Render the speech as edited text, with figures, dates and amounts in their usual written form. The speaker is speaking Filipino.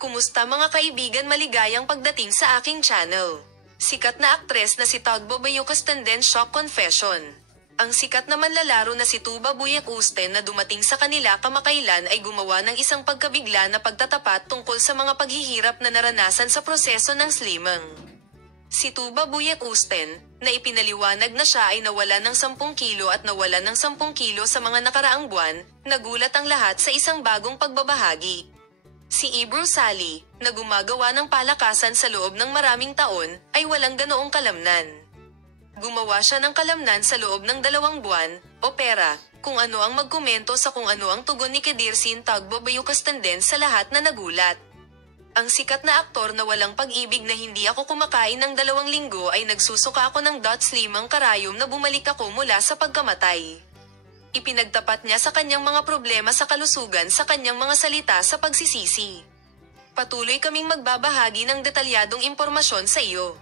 Kumusta mga kaibigan, maligayang pagdating sa aking channel. Sikat na aktres na si Tagbo Bayucastanden shock confession. Ang sikat na manlalaro na si Tuba Buyakusten na dumating sa kanila kamakailan ay gumawa ng isang pagkabigla na pagtatapat tungkol sa mga paghihirap na naranasan sa proseso ng slimming. Si Tuba Buyakusten, na ipinaliwanag na siya ay nawalan ng 10 kilo at nawalan ng 10 kilo sa mga nakaraang buwan, nagulat ang lahat sa isang bagong pagbabahagi. Si Ibru Sali, na gumagawa ng palakasan sa loob ng maraming taon, ay walang ganoong kalamnan. Gumawa siya ng kalamnan sa loob ng 2 buwan, o pera, kung ano ang magkomento sa kung ano ang tugon ni Kedirsin Tagbo Bayucastenden sa lahat na nagulat. Ang sikat na aktor na walang pag-ibig na hindi ako kumakain ng 2 linggo ay nagsusuka ako ng slim ang karayom na bumalik ako mula sa pagkamatay. Ipinagtapat niya sa kanyang mga problema sa kalusugan sa kanyang mga salita sa pagsisisi. Patuloy kaming magbabahagi ng detalyadong impormasyon sa iyo.